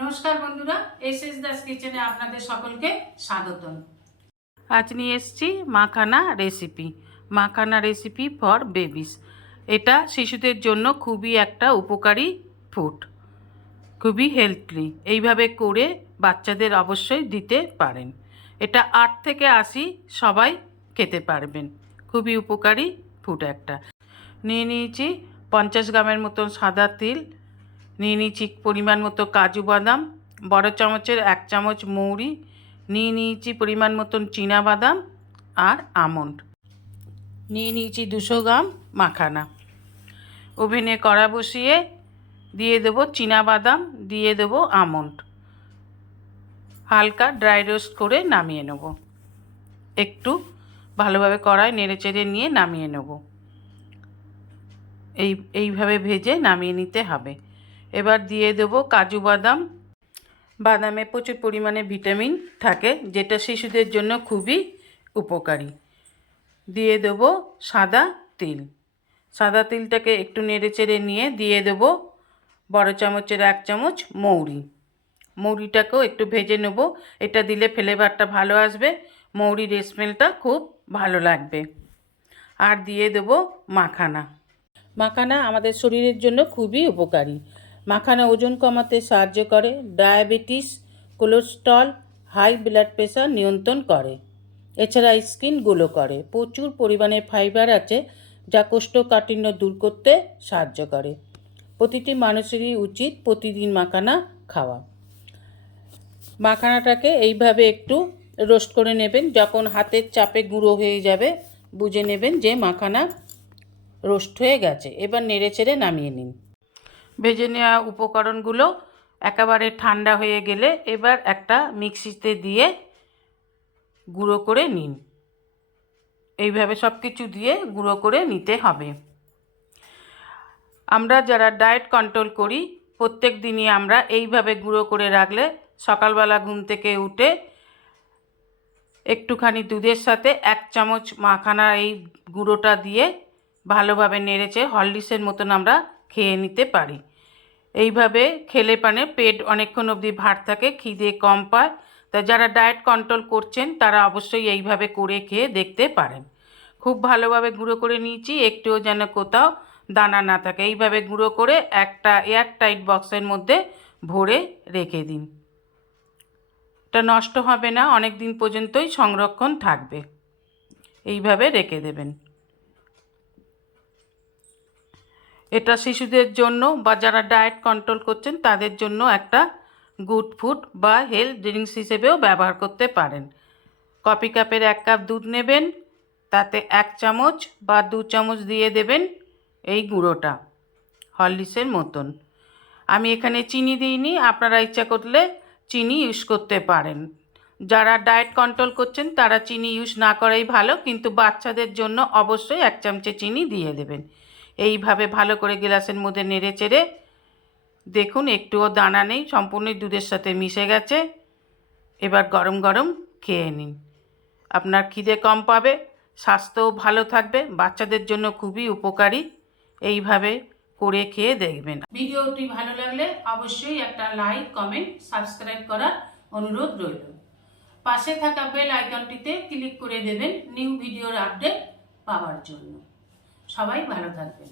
নমস্কার বন্ধুরা S S Das কিচেনে আপনাদের সকলকে স্বাগতম। আজ নিয়ে এসেছি makhana recipe makhana recipe for babies এটা শিশুদের জন্য খুবই একটা উপকারী ফুড খুবই হেলথলি এইভাবে করে বাচ্চাদের অবশ্যই দিতে পারেন। এটা আট থেকে আশি সবাই খেতে পারবেন। খুবই উপকারী ফুড একটা। নিয়ে নিয়েছি পঞ্চাশ গ্রামের মতন সাদা তিল নিয়ে নিয়েছি পরিমাণ মতো কাজু বাদাম, বড় চামচের এক চামচ মৌরি, নিয়ে নিয়েছি পরিমাণ মতন বাদাম আর আমন্ড। নিয়ে নিয়েছি দুশো গ্রাম মাখানা। ওভেনে কড়া বসিয়ে দিয়ে দেবো চীনা বাদাম, দিয়ে দেবো আমন্ড। হালকা ড্রাই রোস্ট করে নামিয়ে নেব। একটু ভালোভাবে কড়াই নেড়ে চেড়ে নিয়ে নামিয়ে নেব। এই, এইভাবে ভেজে নামিয়ে নিতে হবে। এবার দিয়ে দেবো কাজু বাদাম। বাদামে প্রচুর পরিমাণে ভিটামিন থাকে, যেটা শিশুদের জন্য খুবই উপকারী। দিয়ে দেবো সাদা তিল। সাদা তিলটাকে একটু নেড়ে চেড়ে নিয়ে দিয়ে দেবো বড় চামচের এক চামচ মৌরি। মৌরিটাকেও একটু ভেজে নেব। এটা দিলে ফ্লেভারটা ভালো আসবে, মৌরির স্মেলটা খুব ভালো লাগবে। আর দিয়ে দেবো মাখানা। মাখানা আমাদের শরীরের জন্য খুবই উপকারী। মাখানা ওজন কমাতে সাহায্য করে, diabetes, cholesterol, high blood pressure নিয়ন্ত্রণ করে। এছাড়া স্কিন গ্লো করে। প্রচুর পরিমাণে ফাইবার আছে, যা কোষ্ঠকাঠিন্য দূর করতে সাহায্য করে। প্রতিটি মানুষেরই উচিত প্রতিদিন মাখানা খাওয়া। মাখানাটাকে এইভাবে একটু রোস্ট করে নেবেন। যখন হাতের চাপে গুঁড়ো হয়ে যাবে, বুঝে নেবেন যে মাখানা রোস্ট হয়ে গেছে। এবার নেড়ে চেড়ে নামিয়ে নিন। ভেজে নেওয়া উপকরণগুলো একেবারে ঠান্ডা হয়ে গেলে এবার একটা মিক্সিতে দিয়ে গুঁড়ো করে নিন। এইভাবে সব কিছু দিয়ে গুঁড়ো করে নিতে হবে। আমরা যারা ডায়েট কন্ট্রোল করি, প্রত্যেক দিনই আমরা এইভাবে গুঁড়ো করে রাখলে সকালবেলা ঘুম থেকে উঠে একটুখানি দুধের সাথে এক চামচ মাখানা এই গুঁড়োটা দিয়ে ভালোভাবে নেড়েছে হরলিক্সের মতন আমরা খেয়ে নিতে পারি। এইভাবে খেলে পানে পেট অনেকক্ষণ অবধি ভার থাকে, খিদে কম পায়। তা যারা ডায়েট কন্ট্রোল করছেন, তারা অবশ্যই এইভাবে করে খেয়ে দেখতে পারেন। খুব ভালোভাবে গুঁড়ো করে নিয়েছি, একটুও যেন কোথাও দানা না থাকে। এইভাবে গুঁড়ো করে একটা এয়ার টাইট বক্সের মধ্যে ভরে রেখে দিন। এটা নষ্ট হবে না অনেক দিন পর্যন্তই সংরক্ষণ থাকবে। এইভাবে রেখে দেবেন। এটা শিশুদের জন্য বা যারা ডায়েট কন্ট্রোল করছেন, তাদের জন্য একটা গুড ফুড বা হেলথ ড্রিঙ্কস হিসেবেও ব্যবহার করতে পারেন। কফি কাপের এক কাপ দুধ নেবেন, তাতে এক চামচ বা দু চামচ দিয়ে দেবেন এই গুঁড়োটা হরলিক্সের মতন। আমি এখানে চিনি দিইনি, আপনারা ইচ্ছা করলে চিনি ইউজ করতে পারেন। যারা ডায়েট কন্ট্রোল করছেন, তারা চিনি ইউজ না করাই ভালো, কিন্তু বাচ্চাদের জন্য অবশ্যই এক চামচে চিনি দিয়ে দেবেন। এইভাবে ভালো করে গ্লাসের মধ্যে নেড়ে চেড়ে দেখুন, একটুও দানা নেই সম্পূর্ণই দুধের সাথে মিশে গেছে। এবার গরম গরম খেয়ে নিন। আপনার খিদে কম পাবে, স্বাস্থ্যও ভালো থাকবে, বাচ্চাদের জন্য খুবই উপকারী। এইভাবে করে খেয়ে দেখবেন। ভিডিওটি ভালো লাগলে অবশ্যই একটা লাইক, কমেন্ট, সাবস্ক্রাইব করার অনুরোধ রইল। পাশে থাকা বেল আইকনটিতে ক্লিক করে দেবেন নিউ ভিডিওর আপডেট পাওয়ার জন্য। সবাই ভালো থাকবেন।